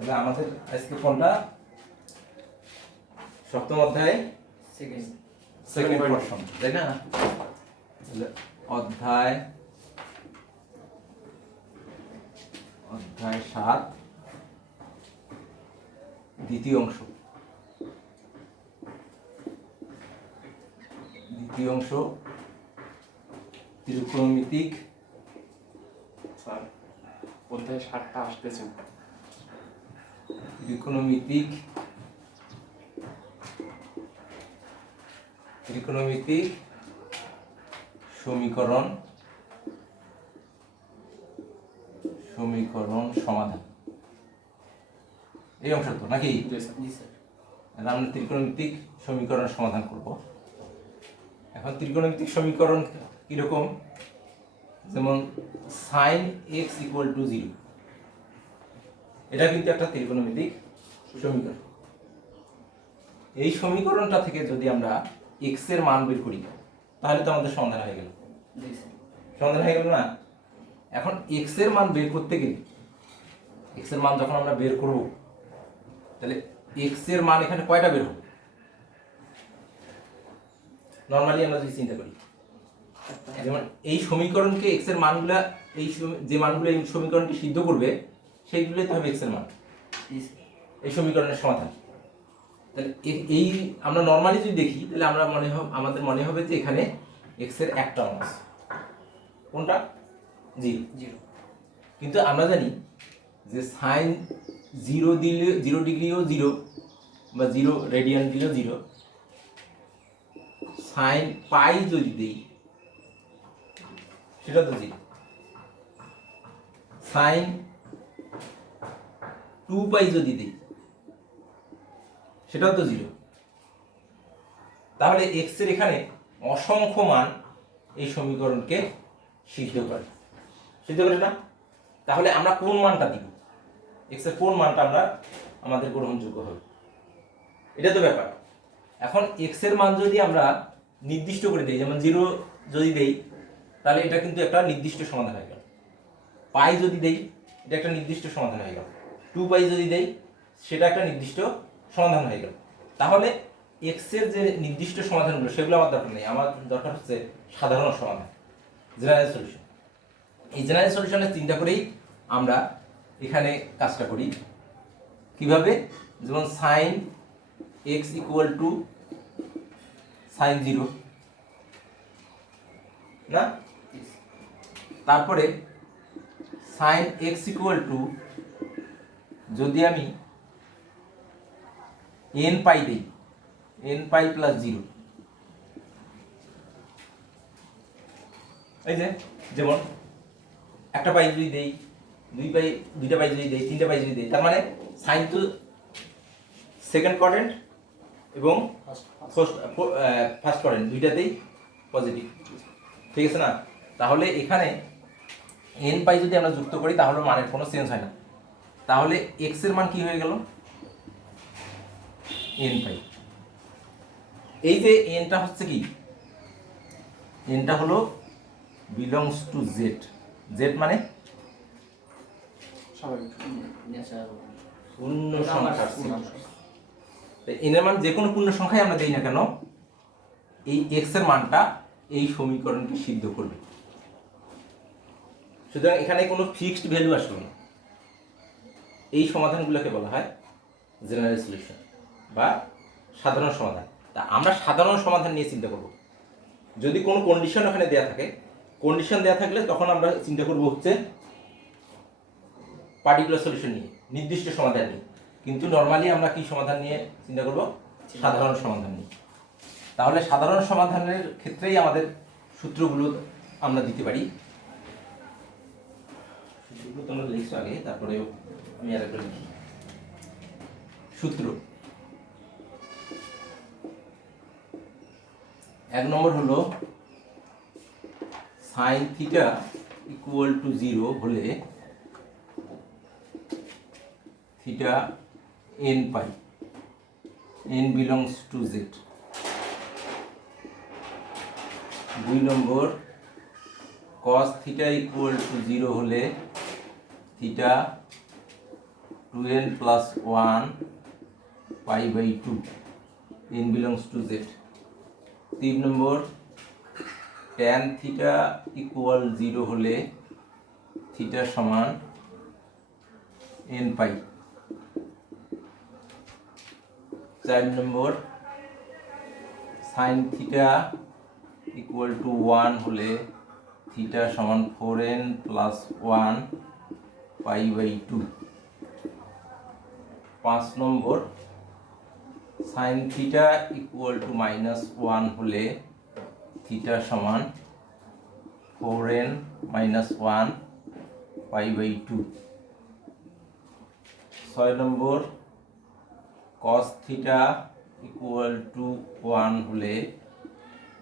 তাহলে আমাদের আজকে কোনটা সপ্তম অধ্যায় সেকেন্ড পোরশন, তাই না? তাহলে অধ্যায় 7 দ্বিতীয় অংশ। ত্রিকোণমিতিক। স্যার অধ্যায় 7টা আসতেছে। ত্রিকোণমিতিক সমীকরণ সমাধান, এই অংশ তো নাকি? আমরা ত্রিকোণমিতিক সমীকরণ সমাধান করব। এখন ত্রিকোণমিতিক সমীকরণ কিরকম? যেমন sin x = 0, এটা কিন্তু একটা ত্রিকোণমিতিক সমীকরণ। এই সমীকরণটা থেকে যদি আমরা x এর মান বের করি তাহলে তো আমাদের সমাধান হয়ে গেল। না? এখন x এর মান বের করতে গেলে x এর মান যখন আমরা বের করব তাহলে x এর মান এখানে কয়টা বের হবে? নরমালি আমরা যদি চিন্তা করি, যেমন এই সমীকরণকে x এর মানগুলা, যে মানগুলো এই সমীকরণকে সিদ্ধ করবে সেইগুলোই তো হবে x এর মান, এই সমীকরণের সমাধান। তাহলে এই আমরা নরমালি যদি দেখি তাহলে আমাদের মনে হবে যে এখানে x এর একটা মান আছে। কোনটা? 0। কিন্তু আমরা জানি যে sin 0 দিলে 0 ডিগ্রিও 0 বা 0 রেডিয়ান দিলেও 0, sin পাই যদি দেই সেটা তো 0, sin 2 পাই যদি দেই সেটাও তো 0। তাহলে x এর এখানে অসংখ্য মান এই সমীকরণকে সিদ্ধ করে না? তাহলে আমরা কোন মানটা দিব? x এর কোন মানটা আমাদের গ্রহণযোগ্য হবে, এটা তো ব্যাপার। এখন x এর মান যদি আমরা নির্দিষ্ট করে দেই, যেমন 0 যদি দেই তাহলে এটা কিন্তু একটা নির্দিষ্ট সমাধান হয়ে গেল। পাই যদি দেই এটা একটা নির্দিষ্ট সমাধান হয়ে গেল। 2 পাই যদি দেই সেটা একটা নির্দিষ্ট সমাধান হয়ে গেল। তাহলে x এর যে নির্দিষ্ট সমাধানগুলো সেগুলো আমার দরকার নেই, আমার দরকার হচ্ছে সাধারণ সমাধান, জেনারেল সলিউশন। এই জেনারেল সলিউশনের চিন্তা করেই আমরা এখানে কাজটা করি। কিভাবে? যেমন sin x = sin 0 না? তারপরে sin x = যদি আমি n পাই দেই, n পাই + 0, এই যে যেমন একটা পাই যদি দেই, দুইটা পাই যদি দেই, তিনটা পাই যদি দেই, তার মানে সাইন তো সেকেন্ড কোয়াড্রেন্ট এবং ফার্স্ট কোয়াড্রেন্ট দুইটাতেই পজিটিভ, ঠিক আছে না? তাহলে এখানে n পাই যদি আমরা যুক্ত করি তাহলে মানের কোনো চেঞ্জ হয় না। তাহলে x এর মান কি হয়ে গেল? n পাই। এই যে nটা হচ্ছে কি, nটা হলো belongs to z, z মানে পূর্ণ সংখ্যা। n এর মান যে কোনো পূর্ণ সংখ্যায় আমরা দেই না কেন, এই x এর মানটা এই সমীকরণকে সিদ্ধ করবে। সুতরাং এখানে কোনো ফিক্সড ভ্যালু আসলো না। এই সমাধানগুলোকে বলা হয় জেনারেল সলিউশন বা সাধারণ সমাধান। তা আমরা সাধারণ সমাধান নিয়ে চিন্তা করব। যদি কোনো কন্ডিশন ওখানে দেয়া থাকে, কন্ডিশন দেয়া থাকলে তখন আমরা চিন্তা করব হচ্ছে পার্টিকুলার সলিউশন নিয়ে, নির্দিষ্ট সমাধান নিয়ে। কিন্তু নরমালি আমরা কি সমাধান নিয়ে চিন্তা করব? সাধারণ সমাধান নিয়ে। তাহলে সাধারণ সমাধানের ক্ষেত্রেই আমাদের সূত্রগুলো আমরা দিতে পারি। সূত্রগুলো তোমরা লিখছো আগে, তারপরে আমি আরেকবার লিখি। সূত্র 1 নম্বর হলো sin θ = 0 হলে theta n pi, n belongs to z। 2 number cos θ = 0 হলে theta 2n plus 1 pi by 2 n belongs to z। 3 number tan theta equal 0 হলে theta সমান n pi। 4 number sin theta equal to 1 হলে theta সমান 4n plus 1 pi by 2। 5 number sin theta equal to minus 1 হলে theta সমান 4n minus 1 pi by 2। 6 number cos theta equal to 1 হলে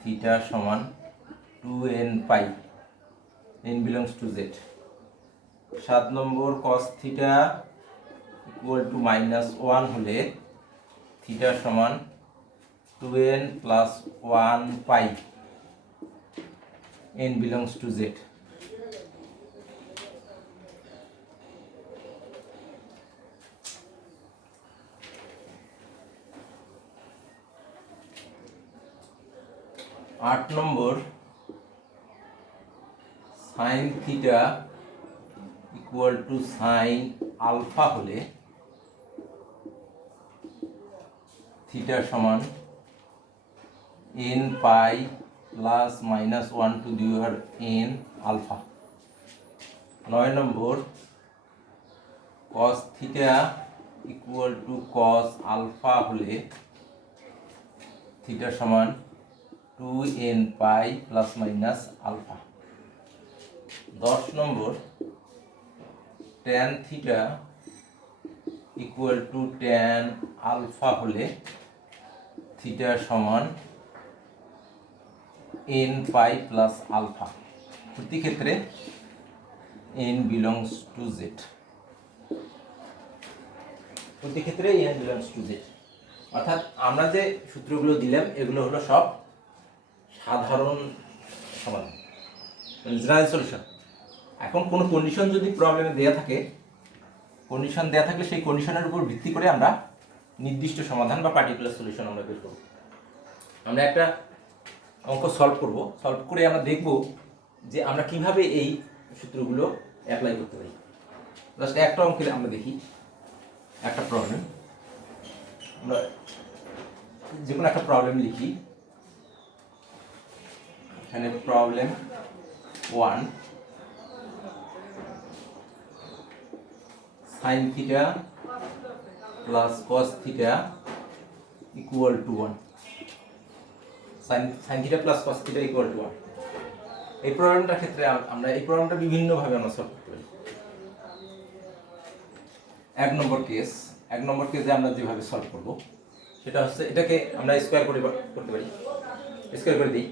theta সমান 2n pi, n belongs to z। 7 number cos theta equal to minus 1 হলে theta সমান 2n plus 1 pi, n belongs to z। 8 number sin theta equal to sin alpha হলে theta সমান n pi plus minus 1 to the power n alpha। 9 number cos theta equal to cos alpha হলে theta সমান 2n pi plus minus alpha। 10 number tan theta equal to tan alpha হলে theta সমান n pi plus alpha। প্রতি ক্ষেত্রে n belongs to z। প্রতি ক্ষেত্রে n belongs to z, অর্থাৎ আমরা যে সূত্রগুলো দিলাম এগুলো হলো সব সাধারণ সমাধান, জেনারেল সলিউশন। এখন কোনো কন্ডিশন যদি প্রবলেমে দেয়া থাকে, কন্ডিশন দেয়া থাকলে সেই কন্ডিশনের উপর ভিত্তি করে আমরা নির্দিষ্ট সমাধান বা পার্টিকুলার সলিউশন আমরা বের করব। আমরা একটা অঙ্ক সলভ করব, সলভ করে আমরা দেখব যে আমরা কিভাবে এই সূত্রগুলো অ্যাপ্লাই করতে পারি। জাস্ট একটা অঙ্কে আমরা দেখি, একটা প্রবলেম, আমরা যে কোনো একটা প্রবলেম লিখি। এখানে problem 1, sin theta plus cos theta equal to 1। sin theta plus cos theta equal to 1। এই প্রবলেমটার ক্ষেত্রে আমরা এই প্রবলেমটা বিভিন্নভাবে আমরা সলভ করতে পারি। এক নম্বর কেসে আমরা যেভাবে সলভ করব সেটা হচ্ছে, এটাকে আমরা স্কোয়ার করে করতে পারি। স্কোয়ার করে দিই,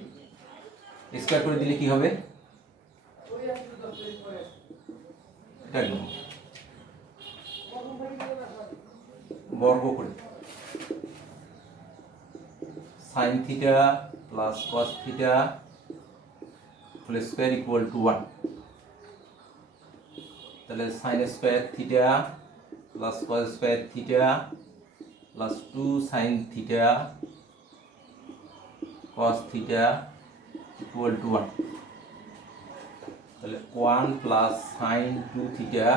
স্কোয়ার করে দিলে কি হবে, এটা এক নম্বর। বর্গ করে sin theta plus cos theta whole square equal to 1। তাহলে sin square theta plus cos square theta plus 2 sin theta cos theta equal to 1। তাহলে 1 plus sin 2 theta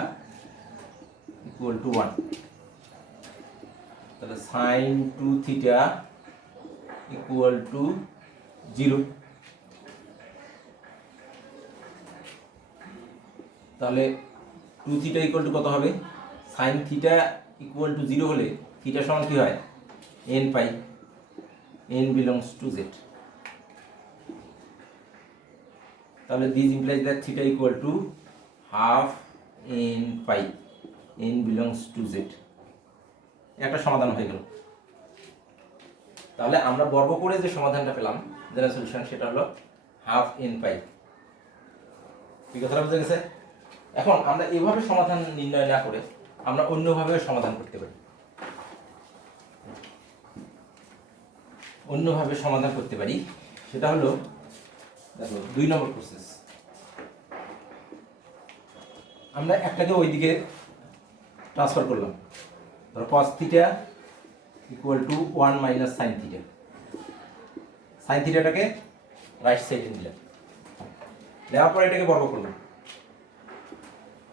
equal to 1। তাহলে sin 2 theta equal to 0। তাহলে 2 theta equal to কত হবে, sin theta equal to 0 হলে theta সমান কি হয়, n pi, n belongs to z। তাহলে this implies that theta equal to half n pi, n belongs to z। একটা সমাধান হয়ে গেল। তাহলে আমরা বর্গ করে যে সমাধানটা পেলাম, জেনারেল সলিউশন, সেটা হলো হাফ n pi। কি কথাটা বুঝে গেছে? এখন আমরা এভাবে সমাধান নির্ণয় না করে আমরা অন্যভাবে সমাধান করতে পারি। সেটা হলো, দেখো 2 নম্বর প্রসেস। আমরা একটাকে ওইদিকে ট্রান্সফার করলাম, ধরো cos theta equal to 1 minus sine theta. Sine থিটাটাকে রাইট সাইডে নিলাম, নেওয়ার পরে এটাকে বর্গ করলাম,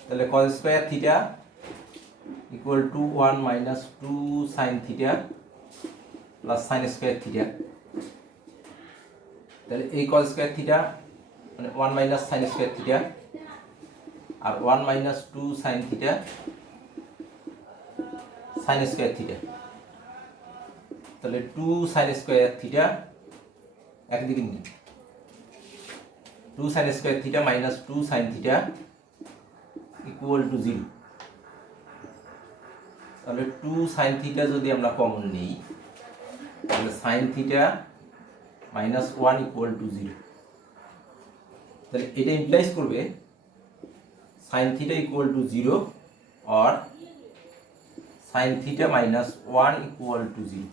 তাহলে cos square theta equal to 1 minus 2 sine theta plus sine square theta. তাহলে এই কস স্কোয়ার থিটা মানে 1 মাইনাস সাইন স্কোয়ার থিটা আর 1 minus 2 sine theta sine square theta. তাহলে 2 সাইন স্কোয়ার থিটা একদিকে নিই, 2 sine square theta minus 2 sine theta equal to 0। তাহলে 2 sine theta যদি আমরা কমন নিই তাহলে sine theta minus 1 equal to 0। তাহলে এটা ইমপ্লাইজ করবে sine theta equal to 0 or sine theta minus 1 equal to 0।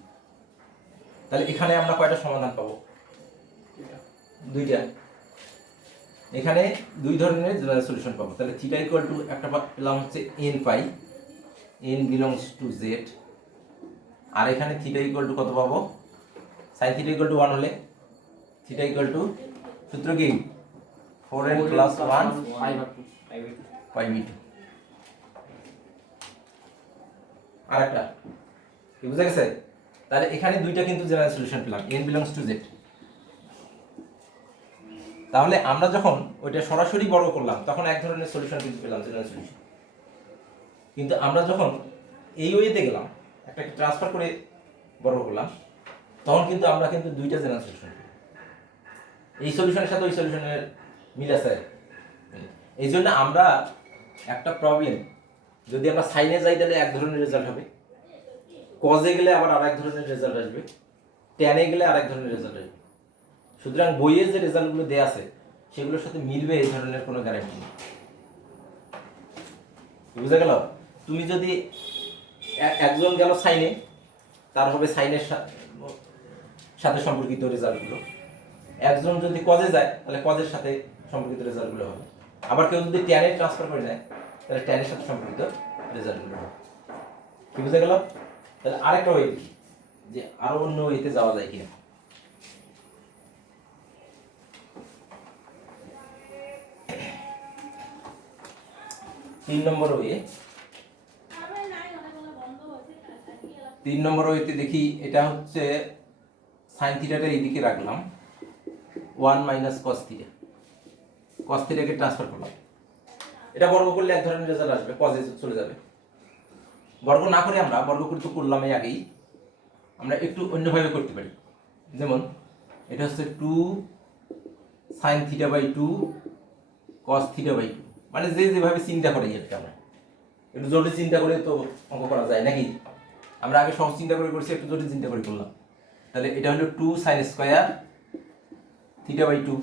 তাহলে এখানে আমরা কয়টা সমাধান পাবো? দুইটা। এখানে দুই ধরনের জেনারেল সলিউশন পাবো। তাহলে থিটা ইকুয়াল টু একটা পেলাম হচ্ছে n pi, n belongs to z, আর এখানে থিটা ইকুয়াল টু কত পাবো? সাইন থিটা ইকুয়াল টু 1 হলে থিটা ইকুয়াল টু সূত্র কি 4n প্লাস 1 পাই b2। আরেকটা কি বুঝা গেছে? তাহলে এখানে দুইটা কিন্তু জেনারেল সলিউশন পেলাম, n বিলংস টু z। তাহলে আমরা যখন ওইটা সরাসরি বর্গ করলাম তখন এক ধরনের সলিউশন কিন্তু পেলাম, জেনারেল সলিউশন। কিন্তু আমরা যখন এই ওয়েতে গেলাম, একটাকে ট্রান্সফার করে বর্গ করলাম, তখন কিন্তু আমরা কিন্তু দুইটা জেনারেল সলিউশন পেলাম। এই সলিউশনের সাথে ওই সলিউশনের মিল আছে। এই জন্য আমরা একটা প্রবলেম যদি আমরা সাইনে যাই তাহলে এক ধরনের রেজাল্ট হবে, কজে গেলে আবার আরেক ধরনের রেজাল্ট আসবে, ট্যানে গেলে আরেক ধরনের রেজাল্ট আসবে। সুতরাং বইয়ে যে রেজাল্টগুলো দেয়া আছে সেগুলোর সাথে মিলবে এই ধরনের কোনো গ্যারান্টি নেই। বুঝা গেল? তুমি যদি একজন গেল সাইনে, তার হবে সাইনের সাথে সম্পর্কিত রেজাল্টগুলো। একজন যদি কজে যায় তাহলে কজের সাথে সম্পর্কিত রেজাল্টগুলো হবে। আবার কেউ যদি ট্যানে ট্রান্সফার করে নেয় তাহলে ট্যানের সাথে সম্পর্কিত রেজাল্টগুলো হবে। কি বুঝা গেল? তাহলে আরেকটা ওয়ে যে আরো অন্য ওয়েতে যাওয়া যায় কিনা। তিন নম্বর ওয়েতে দেখি, এটা হচ্ছে সাইন থিটাটা এইদিকে রাখলাম, 1 মাইনাস কস থিটা, কস থিটাকে ট্রান্সফার করলাম। এটা বর্গ করলে এক ধরনের রেজাল্ট আসবে, কজে চলে যাবে। বর্গ না করে আমরা বর্গ করতে করলাম এই আগেই, আমরা একটু অন্যভাবে করতে পারি। যেমন এটা হচ্ছে 2 sine theta by 2 cos theta by 2, মানে যে যেভাবে চিন্তা করে এটা আমরা একটু জটিল চিন্তা করে তো অঙ্ক করা যায় নাকি? আমরা আগে সহজ চিন্তা করে করছি, একটু জটিল চিন্তা করে করলাম। তাহলে এটা হলো 2 সাইন স্কয়ার থিটা বাই 2।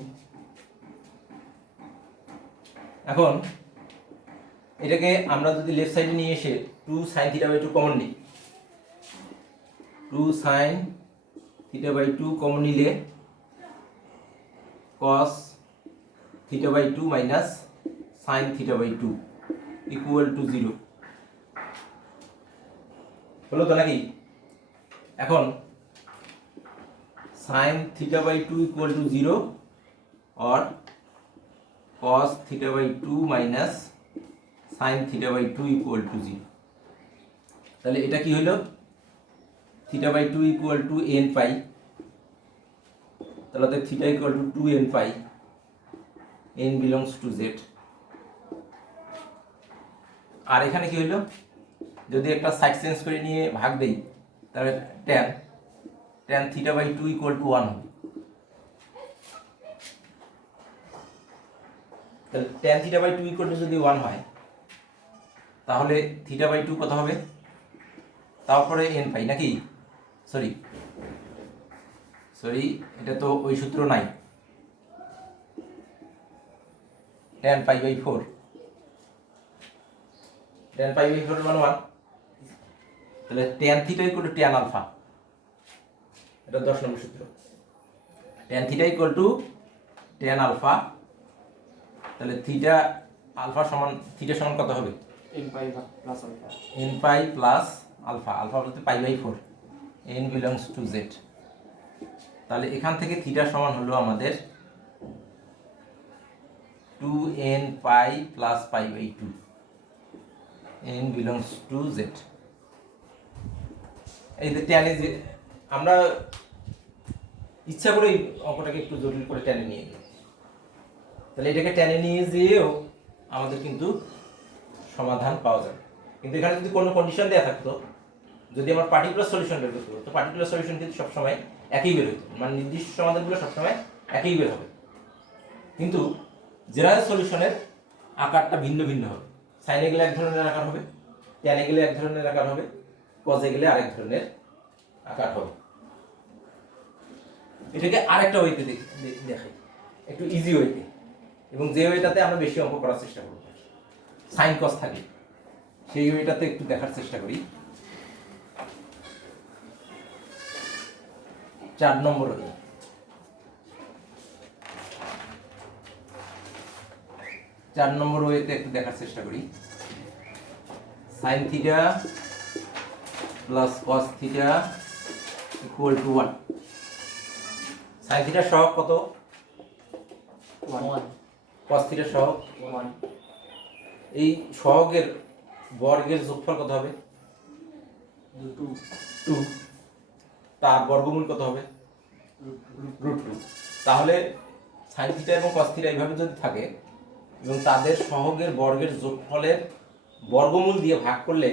এখন এটাকে আমরা যদি লেফট সাইডে নিয়ে এসে 2 সাইন থিটা বাই 2 কমন নিই, 2 সাইন থিটা বাই 2 কমন নিলে cos theta by 2 minus sine theta by 2 equal to 0 হলো তো নাকি? এখন sine theta by 2 equal to 0 और cos theta by 2 minus sine theta by 2 equal to 0। তাহলে এটা কি হলো? Theta by 2 equal to n pi, তাহলে theta equal to 2n pi, n belongs to z। আর এখানে কি হলো? যদি একটা সাইড চেঞ্জ করে নিয়ে ভাগ দেই তাহলে tan theta by 2 equal to 1 হবে। তাহলে tan theta by 2 equal to যদি 1 হয় তাহলে থিটা বাই 2 কত হবে? তারপরে n পাই নাকি? সরি এটা তো ওই সূত্র নাই, tan pi by 4, tan pi by 4 মানে 1। তাহলে tan theta equal to tan alpha, এটা 10 নম্বর সূত্র। tan theta equal to tan alpha, তাহলে থিটা সমান কত হবে? n pi plus alpha. n pi plus alpha, alpha বলতে pi by 4, n belongs to z। তাহলে এখান থেকে থিটা সমান হলো আমাদের 2n pi plus pi by 2, n belongs to z। এই যে ট্যানে যে আমরা ইচ্ছা করে এই অঙ্কটাকে একটু জটিল করে টেনে নিয়ে গেলাম, তাহলে এটাকে টেনে নিয়ে যেয়েও আমাদের কিন্তু সমাধান পাওয়া যাবে। কিন্তু এখানে যদি কোনো কন্ডিশন দেওয়া থাকতো, যদি আমার পার্টিকুলার সলিউশন বের করতে হতো, পার্টিকুলার সলিউশন কিন্তু সবসময় একই বের হতো, মানে নির্দিষ্ট সমাধানগুলো সবসময় একই বের হবে। কিন্তু জেনারেল সলিউশনের আকারটা ভিন্ন ভিন্ন হবে। সাইনে গেলে এক ধরনের আকার হবে, ট্যানে গেলে এক ধরনের আকার হবে, কজে গেলে আরেক ধরনের আকার হবে। এটাকে আরেকটা ওয়েতে দেখাই, একটু ইজি ওয়েতে, এবং যে ওয়েটাতে আমরা বেশি অঙ্ক করার চেষ্টা করব, সাইন কস থাকে, সেই ওয়েটাতে একটু দেখার চেষ্টা করি। 4 নম্বর ওয়ে, 4 নম্বর ওয়েতে একটু দেখার চেষ্টা করি। Sign theta plus cos theta equal to 1। Sine theta সহগ কত? 1 কস থিটা সহগ 1 এই সহগের বর্গের যোগফল কত হবে? 2। তার বর্গমূল কত হবে? √2। তাহলে সাইন থিটা এবং কস থিটা এইভাবে যদি থাকে এবং তাদের সহগের বর্গের যোগফলের বর্গমূল দিয়ে ভাগ করলে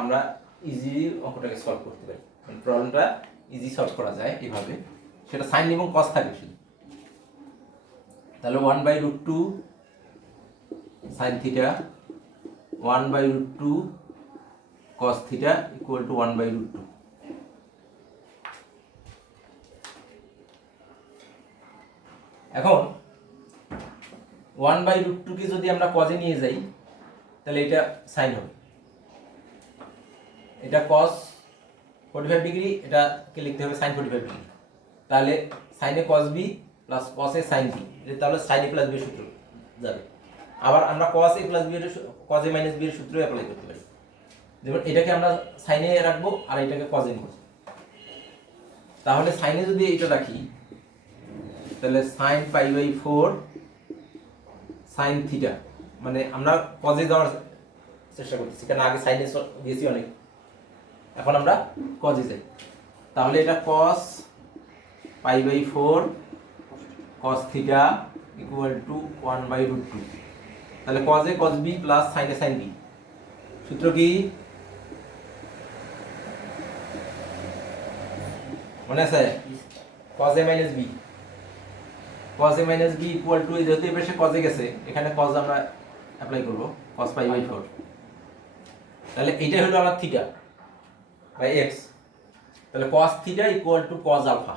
আমরা ইজি অঙ্কটাকে সলভ করতে পারি, প্রবলেমটা ইজি সলভ করা যায় এইভাবে। সেটা সাইন এবং কস থাকে শুধু। তাহলে 1/√2 sine theta, 1/√2 cos theta equal two 1/√2। এখন 1/√2 কে যদি আমরা কজে নিয়ে যাই তাহলে এটা সাইন হবে, এটা cos 45 ডিগ্রি, এটাকে লিখতে হবে sin 45 ডিগ্রি। তাহলে সাইনে cos b plus cos a sin b, এটা তাহলে sin a প্লাস b এর সূত্র যাবে। আবার আমরা cos a প্লাস b এর cos a মাইনাস b এর সূত্র অ্যাপ্লাই করতে পারি। যেমন এটাকে আমরা সাইনে রাখবো আর এটাকে cos a নিব। তাহলে সাইনে যদি এটা রাখি তাহলে sin π/4 sin থিটা, মানে আমরা cos a যাওয়ার চেষ্টা করতেছি কারণ আগে সাইনে গেছি অনেক, এখন আমরা cos a যাই। তাহলে এটা cos π/4 cos theta equal two 1/√2। তাহলে cos a cos b plus sin a sin b, সূত্র কি মনে আছে? cos a minus b, cos a minus b equal to, যেহেতু এই পাশে cos a গেছে এখানে cos আমরা অ্যাপ্লাই করব, cos π/4। তাহলে এইটাই হলো আমার থিটা বাই x। তাহলে cos theta equal to cos alpha,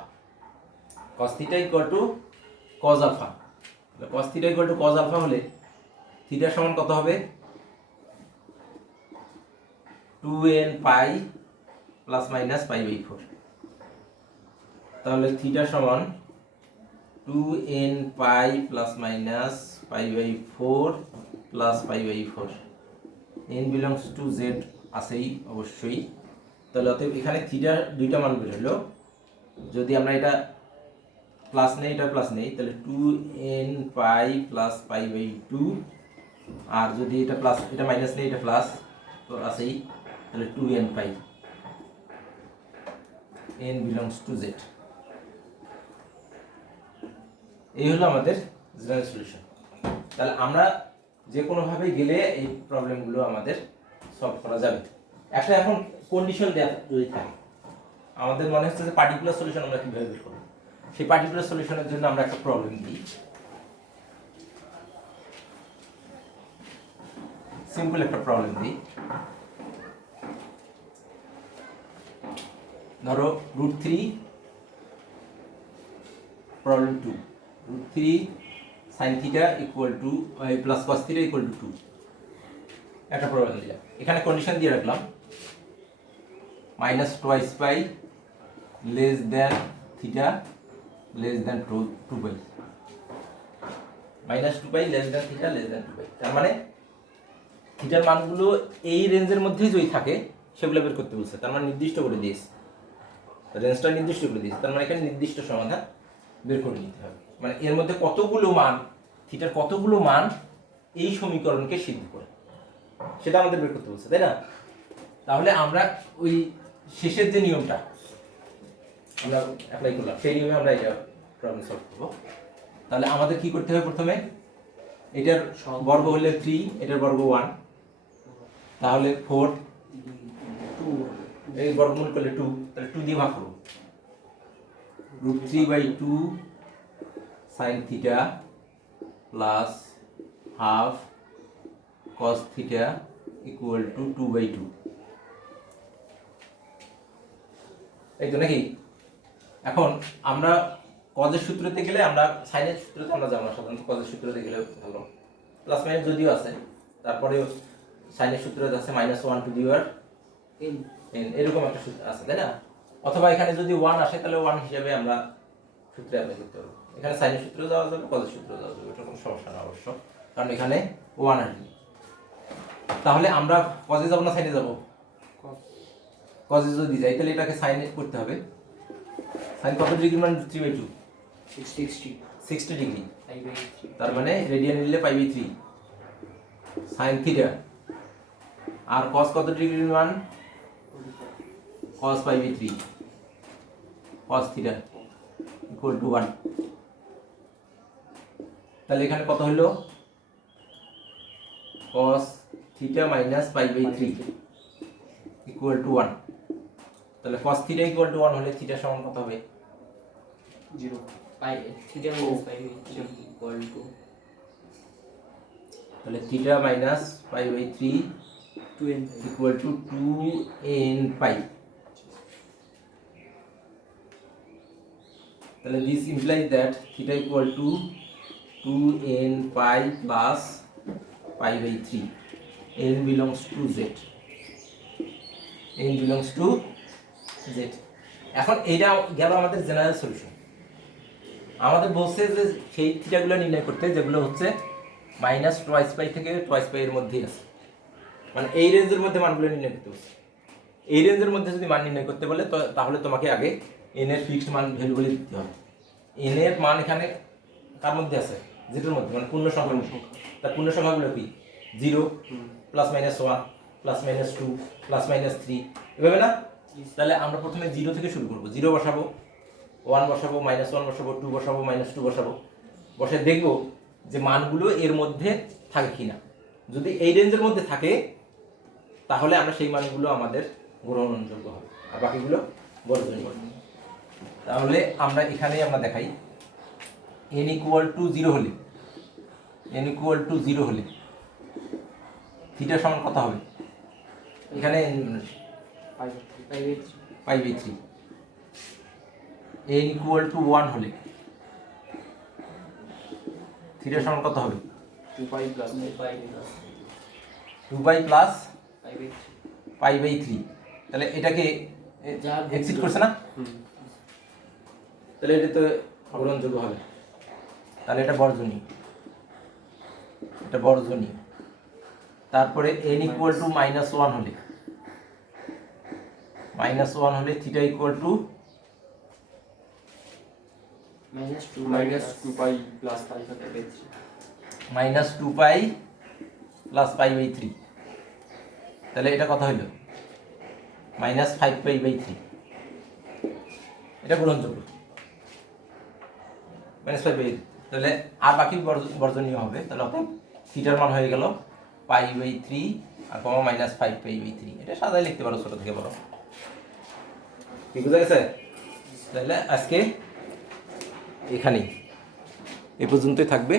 cos theta equal to cos alpha. তাহলে cos theta equal to cos alpha হলে থিটা সমান কত হবে? 2n pi plus minus π/4। তাহলে থিটা সমান 2n pi plus minus π/4 plus π/4, n belongs to z আছেই অবশ্যই। তাহলে অতএব এখানে থিটার দুইটা মান বের হলো, যদি আমরা এটা প্লাস নেই এটা প্লাস নেই তাহলে 2n পাই প্লাস π/2, আর যদি এটা প্লাস এটা মাইনাস নেই এটা প্লাস তো আছেই, তাহলে 2n pi, n belongs to z। এই হলো আমাদের জেনারেল সলিউশন। তাহলে আমরা যে কোনোভাবে গেলে এই প্রবলেমগুলো আমাদের সলভ করা যাবে। একটা এখন কন্ডিশন দেওয়া যদি থাকে, আমাদের মনে হচ্ছে যে পার্টিকুলার সলিউশন আমরা কীভাবে বের করব, সেই পার্টিকুলার সলিউশনের জন্য আমরা একটা প্রবলেম দিই। সিম্পল একটা প্রবলেম দিই, ধরো √3 problem 2, √3 sin theta equal to plus cos theta equal to 2, একটা প্রবলেম দিলাম। এখানে কন্ডিশন দিয়ে রাখলাম -2 pi less than theta less than 2 pi, -2 pi less than theta less than 2 pi. তার মানে থিটার মানগুলো এই রেঞ্জের মধ্যেই যদি থাকে সেগুলো বের করতে বলছে, তার মানে নির্দিষ্ট করে দিয়েছে, রেঞ্জটা নির্দিষ্ট করে দিয়েছে, তার মানে এখানে নির্দিষ্ট সমাধান বের করে নিতে হবে। মানে এর মধ্যে কতগুলো মান, থিটার কতগুলো মান এই সমীকরণকে সিদ্ধ করে সেটা আমাদের বের করতে বলছে, তাই না? তাহলে আমরা ওই শেষের যে নিয়মটা আমরা অ্যাপ্লাই করলাম সেই নিয়মে আমরা এটা প্রবলেম সলভ করবো। তাহলে আমাদের কি করতে হবে? প্রথমে এটার বর্গ হলে 3, এটার বর্গ 1, তাহলে 4, এই বর্গমূল করলে 2, তাহলে 2 দিয়ে ভাগ করব। √3/2 sin theta plus half cos theta equal two 2/2। এই তো নাকি? এখন আমরা কজের সূত্রতে গেলে, আমরা সাইনের সূত্রতে আমরা যাবো না, সাধারণত কজের সূত্রতে গেলে ভালো। প্লাস মাইনাস যদিও আছে, তারপরে সাইনের সূত্রতে আছে -1 টু দি পাওয়ার n, এরকম একটা সূত্র আছে, তাই না? অথবা এখানে যদি 1 আসে তাহলে 1 হিসেবে আমরা সূত্রে অ্যাপ্লাই করতে পারবো। এখানে সাইনের সূত্র যাওয়া যাবে, কজের সূত্র যাওয়া যাবে, এটা কোনো সমস্যা না অবশ্য, কারণ এখানে 1 আসবে। তাহলে আমরা কজে যাব না সাইনে যাব? কজে যদি যাই তাহলে এটাকে সাইনে করতে হবে। সাইন কত ডিগ্রি? মানে 3/2, 60 ডিগ্রি। তার মানে রেডিয়ান নিলে π/3 সাইন থিটা। আর cos কত ডিগ্রির মান? cos π/3 cos theta equal to 1। তাহলে এখানে কত হলো? cos theta minus π/3 equal to 1। তাহলে cos থিটা ইকুয়াল টু 1 হলে থিটা সমান কত হবে? 0 থিটা মাইনাস π/3 ইকুয়াল টু, তাহলে theta minus π/3 2n equal to 2n pi. তাহলে this implies that theta equal to 2n pi plus π/3. n belongs to z. n belongs to z. এখন এইটা গেল আমাদের জেনারেল সলিউশন। আমাদের বলছে যে সেই থিটাগুলো নির্ণয় করতে যেগুলো হচ্ছে -2 পাই থেকে 2 পাই এর মধ্যেই আছে, মানে এই রেঞ্জের মধ্যে মানগুলো নির্ণয় করতে বলছে। এই রেঞ্জের মধ্যে যদি মান নির্ণয় করতে বলে তাহলে তোমাকে আগে n এর ফিক্সড মান ভ্যালুগুলো দিতে হবে। n এর মান এখানে কার মধ্যে আছে? যেটার মধ্যে, মানে পূর্ণ সংখ্যার মধ্যে। তার পূর্ণ সংখ্যাগুলো কি? 0 +-1 +-2 +-3, এভাবে না? তাহলে আমরা প্রথমে 0 থেকে শুরু করব। 0 বসাবো, 1 বসাবো, -1 বসাবো, 2 বসাবো, -2 বসাবো, বসে দেখব যে মানগুলো এর মধ্যে থাকে কিনা। যদি এই রেঞ্জের মধ্যে থাকে তাহলে আমরা সেই মানগুলো আমাদের গ্রহণযোগ্য হবে, আর বাকিগুলো বর্জনীয়। তাহলে আমরা এখানেই আমরা দেখাই n = 0 হলে, n = 0 হলে থিটা সমান কত হবে? এখানে π/3। n = 1 হলে থিটা সমান কত হবে? 2π প্লাস 2π প্লাস π/3। তাহলে এটাকে এক্সিট করছে না? তাহলে এটা তো গ্রহণযোগ্য হবে, তাহলে এটা বর্জনীয়, এটা বর্জনীয়। তারপরে n = -1 হলে, -1 হলে theta equal to -2π plus π/3 -2π plus π/3। তাহলে এটা কত হলো? -5π/3। এটা গ্রহণযোগ্য, -5/3। তাহলে আর বাকি বর্জনীয় হবে। তাহলে অতএব থিটার মান হয়ে গেল π/3 আর -5π/3। এটা সাজায় লিখতে পারো, ছোট থেকে বড়। কি বুঝা গেছে? তাহলে আজকে এখানেই, এ পর্যন্তই থাকবে।